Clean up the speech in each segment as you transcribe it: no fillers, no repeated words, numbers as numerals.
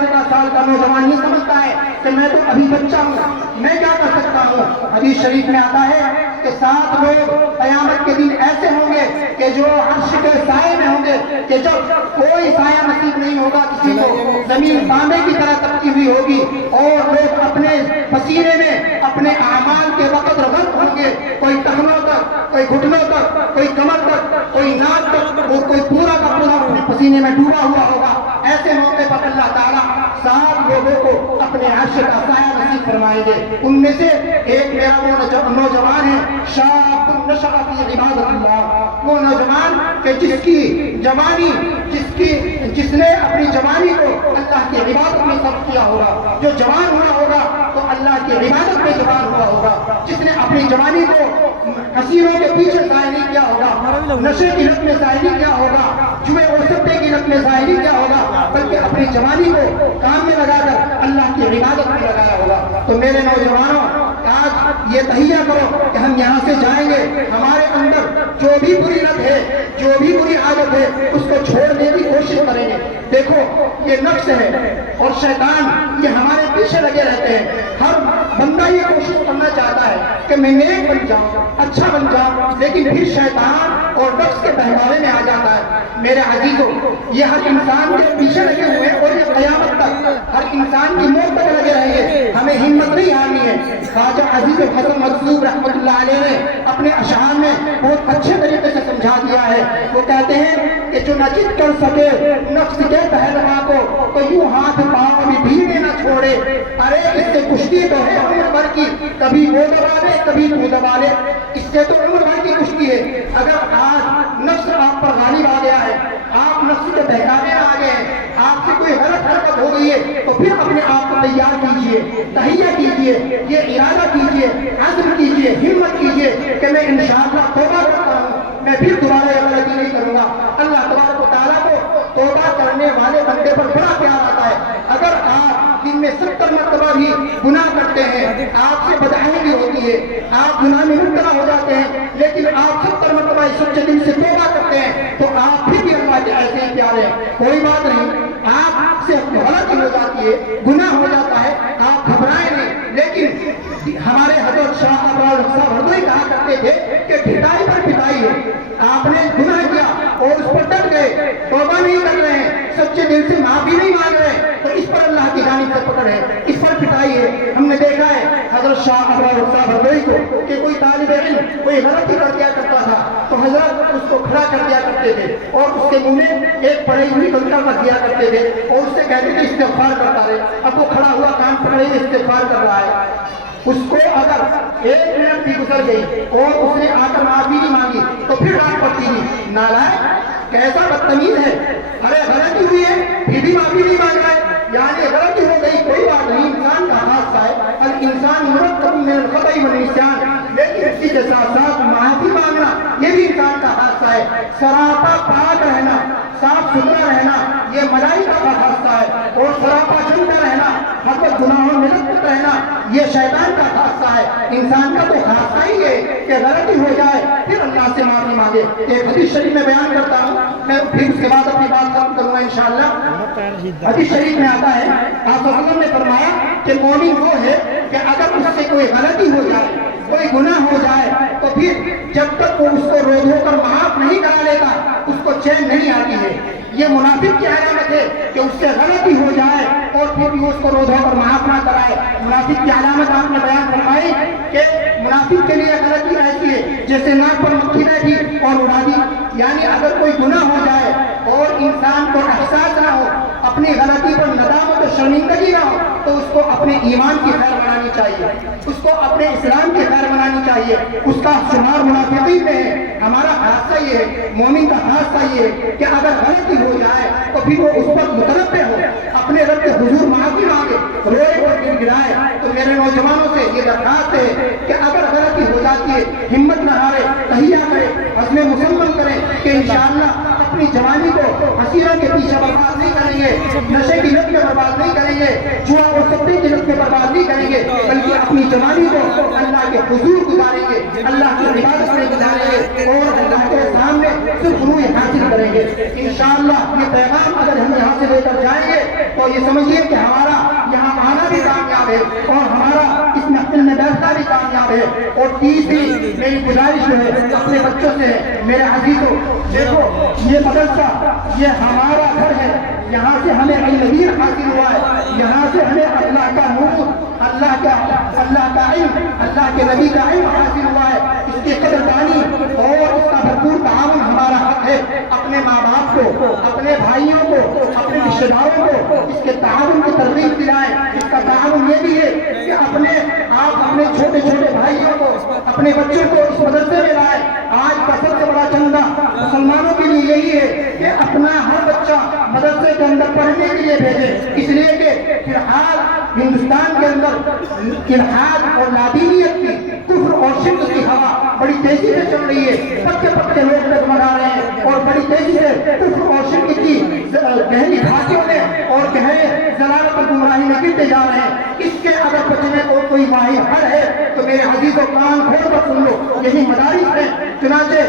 18 साल का नौजवान ये समझता है कि मैं तो अभी बच्चा हूँ, मैं क्या कर सकता हूँ। हदीस शरीफ में आता है कि 7 लोग क़यामत के दिन ऐसे होंगे कि जो अर्श के साए में होंगे, कि जब कोई साया नसीब नहीं होगा किसी को, जमीन तांबे की तरह तपती हुई होगी और लोग अपने पसीने में अपने आमाल के वक़्त रगड़ होंगे, कोई टखनों तक, कोई घुटनों तक, कोई कमर तक, कोई नाक तक, और कोई पूरा का पूरा अपने पसीने में डूबा हुआ होगा। ऐसे मौके पर अल्लाह ताला 7 लोगों को अपने अर्श का साया नसीब फरमाएंगे। उनमें से एक मेरा वो नौजवान है, शाबुन नशअ फी इबादतिल्लाह, वो नौजवान कि जिसकी जवानी, जिसने अपनी जवानी को अल्लाह की इबादत में सर्फ किया होगा, जो जवान हुआ होगा तो अल्लाह की इबादत में जवान हुआ होगा, जिसने अपनी जवानी को हसीनों के पीछे ज़ाया नहीं किया होगा, नशे की लत में ज़ाया नहीं किया होगा, जुए और सट्टे की लत में ज़ाया नहीं किया होगा, बल्कि अपनी जवानी को काम में लगाकर अल्लाह की इबादत में लगाया होगा। तो मेरे नौजवानों, आज ये तहिया करो कि हम यहाँ से जाएंगे, हमारे अंदर जो भी बुरी लत है, जो भी बुरी आदत है, उसको छोड़ने की कोशिश करेंगे। देखो ये नफ्स है और शैतान ये हमारे पीछे लगे रहते हैं। हर बंदा ये कोशिश करना चाहता है कि मैं नेक बन जाऊं, अच्छा बन जाऊं, लेकिन फिर शैतान और नफ्स के बहकावे में आ जाता है। मेरे अजीजों, ये हर इंसान के पीछे लगे हुए हैं और ये क़यामत तक हर इंसान की मौत तक लगे रहेंगे। हमें हिम्मत नहीं हारनी है। ख्वाजा अजीज हसन मजलूब रहमतुल्लाह अलैह ने अपने अशआर में बहुत अच्छे तरीके से समझा दिया है। वो कहते हैं कि जो न जिद कर सके नफ्स के पहलवा को, तो यूं हाथ पाँव भी भीगे न छोड़े। अरे इससे कुश्ती तो है उम्र भर की, कभी वो दबा ले कभी तू दबा ले, इससे तो उम्र भर की कुश्ती है। अगर आज नफ्स आप पर गालिब आ गया है, आप नफ्स के बहकावे में आ गए हैं, आपसे कोई गलत हरकत हो गई है, तो फिर अपने आप को तैयार कीजिए, तहिया कीजिए, ये इरादा कीजिए, अज़्म कीजिए, हिम्मत कीजिए कि मैं इंशाअल्लाह तौबा करता हूँ, मैं फिर दोबारा ये गलती नहीं करूँगा। अल्लाह तबारक व तआला को तौबा करने वाले बंदे पर बड़ा प्यार आता है। अगर आप दिन में 70 मरतबा भी गुनाह करते हैं, आपसे बदअहदी होती है, आप गुनाह में मुब्तला हो जाते हैं, लेकिन आप 70 मरतबा सच्चे दिल से तौबा करते हैं, तो आप फिर भी अल्लाह के ऐसे ही प्यारे हैं। कोई बात नहीं, आपसे गलती हो जाती है, गुनाह हो जाता है, आप घबराए नहीं। लेकिन हमारे हज़रत शाह अब्रार साहब हरदोई कहा करते थे कि पिटाई पर पिटाई है। आपने गुनाह किया और उस पर डट गए, तौबा नहीं कर रहे हैं, सच्चे दिल से माफी नहीं मांग रहे, तो इस पर अल्लाह की जानिब से पकड़ है, इस पर पिटाई है। हमने देखा है हज़रत शाह अब्रार साहब हरदोई को कि कोई तालिब इल्म कोई गलती कर दिया करता था तो हज़रत उसको खड़ा कर दिया करते थे और उसके मुंह में एक पड़ी हुई कंकड़ रख दिया करते थे और उससे कहते थे इस्तिग़फ़ार करता रहे। अब वो खड़ा हुआ कान पकड़े इस्तिग़फ़ार कर रहा है। उसको अगर 1 मिनट भी गुजर गई और उसने आकर माफी नहीं मांगी तो फिर डांट पड़ती थी, नालायक, कैसा बदतमीज है, अरे गलती हुई है फिर भी माफी नहीं मांग रहा है, यानी गलती हो गई कोई बात नहीं, इंसान का हादसा है, और इंसान मुरक्कब मिनल ख़ता'i वल निस्यान, लेकिन इसी के साथ साथ माफी मांगना ये भी इंसान का हादसा है। सरापा पाक रहना, साफ सुथरा रहना ये मलाइका का हादसा है, और सरापा जमता रहना, हर वक्त गुनाहों में लिप्त रहना ये शैतान का हादसा है। इंसान का तो हादसा ही है कि गलती हो जाए फिर अल्लाह से माफी मांगे। एक हदीस शरीफ में बयान करता हूँ, मैं फिर उसके बाद अपनी बात खत्म करूंगा इंशाअल्लाह। हदीस शरीफ में आता है, आप वसल्लम ने फरमाया कि मोमिन वो है कि अगर उससे कोई गलती हो जाए, कोई गुनाह हो जाए, तो फिर जब तक वो उसको रो धोकर माफ नहीं करा लेता उसको चैन नहीं आती है। ये मुनाफिक की अलामत है कि उससे गलती हो जाए और फिर भी उसको रो धोकर माफ ना कराए। मुनाफिक की अलामत आपने बयान फरमाई कि मुनाफिक के लिए गलती ऐसी है जैसे नाक पर मक्खी बैठी और उड़ा दी। यानी अगर कोई गुनाह हो जाए और इंसान को एहसास ना हो, अपनी गलती पर नदामत और शर्मिंदगी ना हो, तो उसको अपने ईमान की खैर मनानी चाहिए, उसको अपने इस्लाम की खैर मनानी चाहिए। उसका शुमार मुनाफिकीन में है। हमारा हादसा ये है, मोमिन का हादसा ये है कि अगर गलती हो जाए तो फिर वो उस पर मुतनब्बे हो, अपने रब के हुजूर माफी मांगे, रोए और गिड़गिड़ाए। तो मेरे नौजवानों से ये दरखास्त है कि अगर गलती हो जाती है हिम्मत न हारे, तहिया करें, अज़्म मुसम्मम करें कि इंशाअल्लाह अपनी اپنی جوانی کو حسینوں کے پیچھے برباد نہیں کریں گے، نشے کی لت میں برباد نہیں کریں گے، جوا اور سبزی کی لت میں برباد نہیں کریں گے، بلکہ اپنی جوانی کو اللہ کے حضور گزاریں گے، اللہ کی عبادت میں گزاریں گے اور اللہ کے سامنے صرف روح حاصل کریں گے۔ انشاءاللہ یہ پیغام اگر ہم یہاں سے لے کر جائیں گے تو یہ سمجھیے کہ ہمارا یہاں آنا بھی کامیاب ہے اور ہمارا اس محفل میں بیٹھنا بھی کامیاب ہے۔ اور تیسری میری گزارش جو ہے اپنے بچوں سے ہے، میرے عزیزوں دیکھو یہ مدرسہ یہ ہمارا گھر ہے، یہاں سے ہمیں علم حاصل ہوا ہے، یہاں سے ہمیں اللہ کا نور، اللہ کا علم، اللہ کے نبی کا علم حاصل ہوا ہے، اس کی قدردانی اور اس کا بھرپور تعاون ہمارا حق ہے۔ اپنے ماں باپ کو، اپنے بھائیوں کو، اپنے رشتے داروں کو اس کے تعاون کی ترغیب دلائیں۔ اس کا تعاون یہ بھی ہے کہ آپ اپنے چھوٹے چھوٹے بھائیوں کو، اپنے بچوں کو اس مدرسے میں لائیں۔ آج کا سب سے بڑا چندہ مسلمانوں کے لیے یہی ہے کہ اپنا ہر بچہ مدرسے کے اندر پڑھنے کے لیے بھیجے، اس لیے کہ فی الحال ہندوستان کے اندر الحاد اور لادینیت کی، کفر اور شرک کی ہوا بڑی تیزی سے چل رہی ہے، پکے لوگ ڈگمگا رہے ہیں اور بڑی تیزی سے کفر اور شرک کی گہری گھاٹیوں میں اور گہرے ضلالت اور گمراہی میں گرتے جا رہے ہیں۔ اس کے اگر بچنے کو کوئی واحد حل ہے تو میرے عزیزوں کان کھول کر سن لو، یہی مدارس ہیں۔ چنانچہ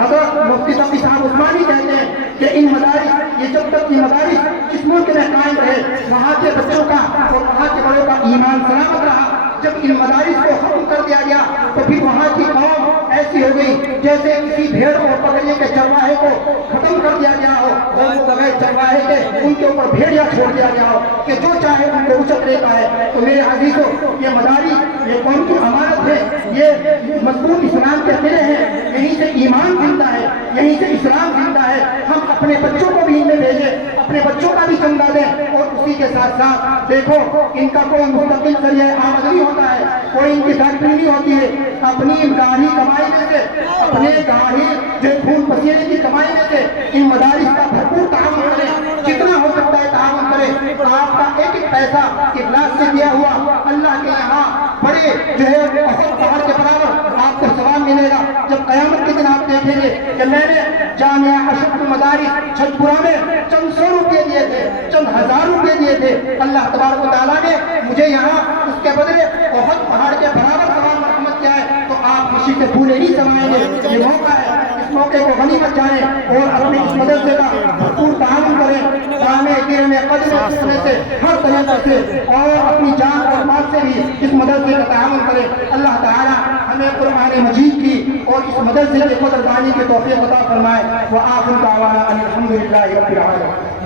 حضرت مفتی تقی صاحب عثمانی کہتے ہیں کہ ان مدارس، یہ جب تک یہ مدارس جس ملک میں قائم رہے وہاں کے بچوں کا اور وہاں کے بڑوں کا ایمان سلامت رہا۔ جب ان مدارس کو ختم کر دیا گیا تو پھر وہاں کی قوم ایسی ہو گئی جیسے کسی بھیڑ اور بکریے کے چرواہے کو ختم کر دیا گیا ہو اور وہ بغیر چرواہے کے ان کے اوپر بھیڑیا چھوڑ دیا گیا ہو کہ جو چاہے ان کو اچک لیتا ہے۔ تو میرے عزیزوں یہ مدارس یہ قوم کی امانت ہے، یہ مضبوط اسلام کے قلعے ہیں، یہیں سے ایمان زندہ ہے، یہیں سے اسلام زندہ ہے۔ ہم اپنے بچوں کو بھی ان میں بھیجیں، اپنے بچوں کا بھی چندہ دیں اور اسی کے ساتھ ساتھ دیکھو ان کا کوئی مستقل ذریعہ آمدنی ہوتا ہے، کوئی ان کی فیکٹری نہیں ہوتی ہے، اپنی گاڑی کمائی میں سے، اپنے گاڑی جو خون پسینے کی کمائی میں سے ان مدارس کا بھرپور تعاون کریں، جتنا ہو سکتا ہے تعاون کریں۔ آپ کا ایک ایک پیسہ اخلاص سے دیا ہوا اللہ کے یہاں بڑے جو ہے بہت پہاڑ کے برابر آپ کو ثواب ملے گا۔ جب قیامت کے دن آپ دیکھیں گے کہ میں نے جامعہ اشرف المدارس چھتپورہ میں چند 100 روپے دیے تھے، چند 1000 روپے دیے تھے، اللہ تبارک و تعالیٰ نے مجھے یہاں اس کے بدلے بہت پہاڑ کے برابر ثواب مرحمت کیا ہے، تو آپ خوشی سے پھولے نہیں سمائیں گے۔ یہ موقع ہے، اس موقع کو غنیمت جانیں اور اپنے اس مدرسے کا بھرپور تعاون کریں، جامع گرم قدر سکنے سے ہر طریقے سے اور اپنی جان اور مال سے بھی اس مدرسے کا تعاون کریں۔ اللہ تعالیٰ ہمیں قرآن مجید کی اور اس مدرسے کے قدردانی کی توفیق عطا فرمائے۔ وآخر دعوانا ان الحمد للہ رب العالمین۔